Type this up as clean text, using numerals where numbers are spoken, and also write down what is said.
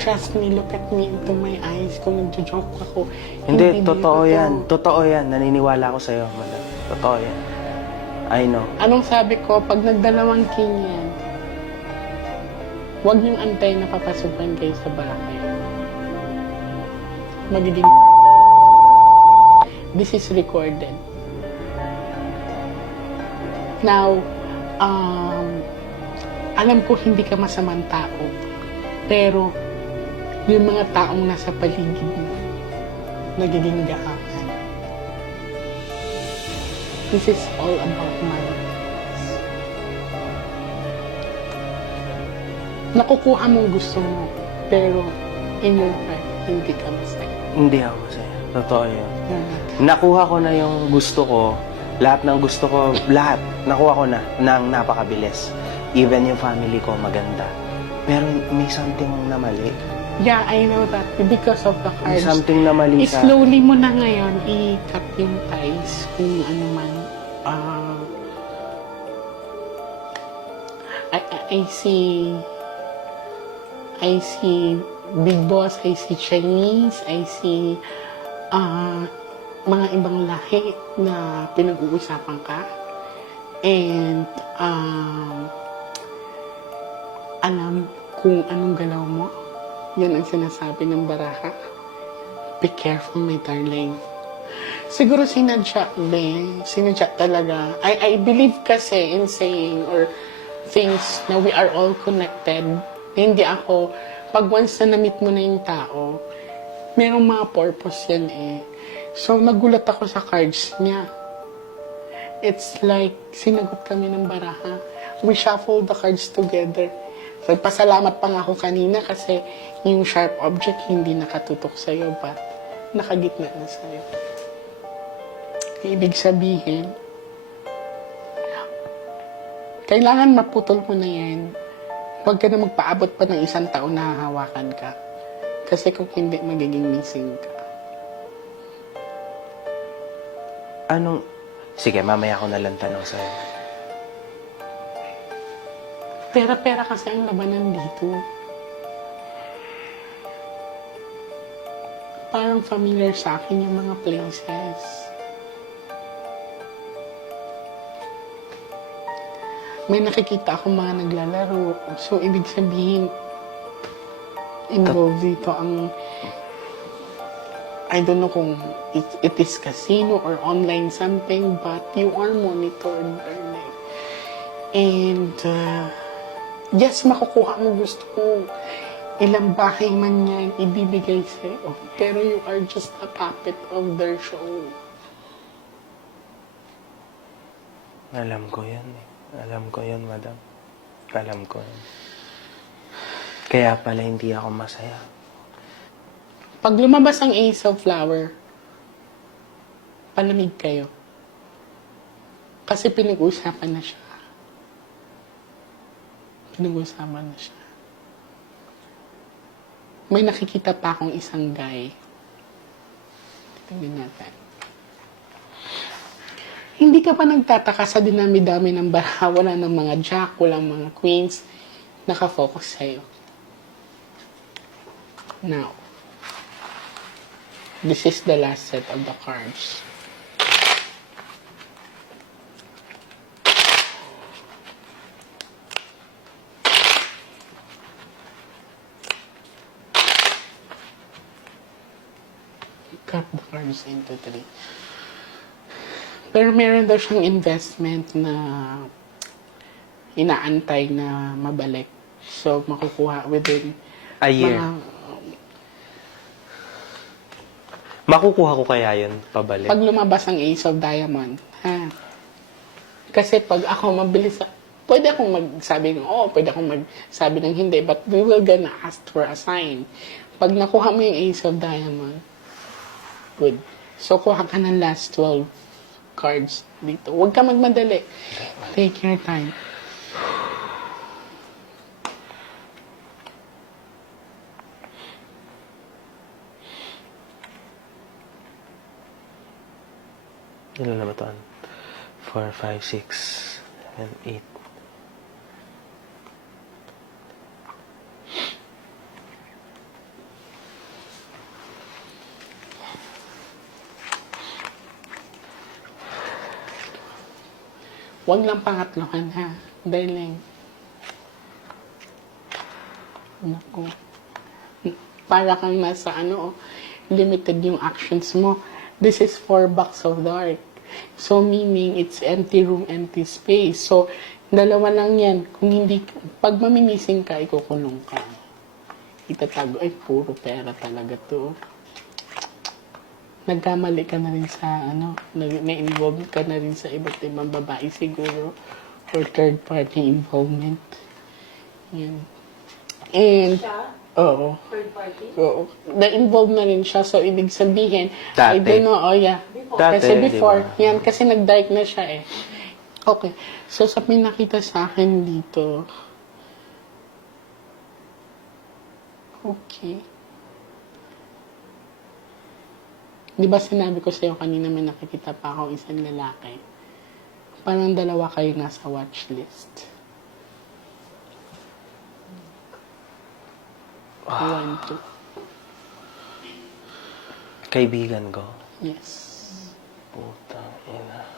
Trust me, look at me into my eyes. Kung nagjo-joke ako, Hindi, totoo dito. yan. Totoo yan. Naniniwala ako sa'yo, madam. Totoo yan. I know. Anong sabi ko, pag nagdalawang king yan, huwag niyong antay na papasukan kayo sa bahay. Magiging this is recorded. Now, alam ko hindi ka masamang tao, pero yung mga taong nasa paligid mo, nagiging gaangan. This is all about money. Nakukuha mong gusto mo, pero in your heart, hindi ka masaya. Hindi ako masaya. Totoo yun. Nakuha ko na yung gusto ko. Lahat ng gusto ko, lahat. Nakuha ko na ng napakabilis. Even yung family ko maganda. Pero may something na mali. Yeah, I know that. Because of the May cards. something na mali sa... Slowly mo na ngayon i-cut yung ties kung ano man. I see Big Boss, I see Chinese, I see mga ibang lahi na pinag-uusapan ka. And alam kung anong galaw mo. Yan ang sinasabi ng baraha. Be careful, my darling. Siguro sinadya talaga. I believe kasi in saying or things na we are all connected. Hindi ako, pag once na na-meet mo na yung tao, merong mga purpose yan eh. So, nagulat ako sa cards niya. It's like, sinagot kami ng baraha. We shuffled the cards together. So, pasalamat pa nga ako kanina kasi yung sharp object hindi nakatutok sa'yo, but nakagitna na sa'yo. Ibig sabihin, kailangan maputol mo na yan. Huwag ka na magpaabot pa ng 1 taon na hahawakan ka. Kasi kung hindi, magiging missing ka. Anong... Sige, mamaya ko na lang tanong sa'yo. Pera-pera kasi ang labanan dito. Parang familiar sa akin yung mga places. May nakikita akong mga naglalaro. So, ibig sabihin, involved dito ang... I don't know kung it is casino or online something, but you are monitored, darling. And, yes, makukuha mo gusto mo. Ilang bahay man yan, ibibigay sa'yo. Pero you are just a puppet of their show. Alam ko yan eh. Alam ko yun, madam. Alam ko yun. Kaya pala hindi ako masaya. Pag lumabas ang Ace of Flower, palamig kayo. Kasi pinag-usapan na siya. Pinag-usapan na siya. May nakikita pa akong isang guy. Tingnan natin. Hindi ka pa nagtataka sa dinami-dami ng baraha, wala ng mga jack, walang mga queens, nakafocus sa'yo. Now, this is the last set of the cards. Cut the cards into 3. Pero meron daw siyang investment na inaantay na mabalik. So, makukuha within A year. Makukuha ko kaya yun pabalik? Pag lumabas ang Ace of Diamond, ha? Kasi pag ako mabilis, pwede akong magsabi ng pwede akong magsabi ng hindi, but we will gonna ask for a sign. Pag nakuha mo yung Ace of Diamond, good. So, kuha ka ng last 12 cards dito. Huwag ka magmadali. Take your time. Ilan na ba ito? 4, 5, 6, 7, 8. Huwag lang pangatlohan, ha? Darling. Naku. Para kang nasa limited yung actions mo. This is 4 box of dark. So, meaning, it's empty room, empty space. So, dalawa lang yan. Kung hindi, pag mamimising ka, ikukulong ka. Itatago, ay, puro pera talaga to. Nagkamali ka na rin sa, na-involve ka na rin sa iba't ibang babae siguro. Or third-party involvement. Yan. And, oo. Third party? Oo. Na-involve na rin siya. So, ibig sabihin, I Dati. don't know, yeah. Dati, Kasi before, di ba? yan, kasi nag-dark na siya eh. Okay. So, sa pinakita sa akin dito, okay. Di ba sinabi ko sa'yo kanina may nakikita pa akong isang lalaki? Parang dalawa kayo nasa watchlist. 1, 2. Kaibigan ko. Yes. Putang ina.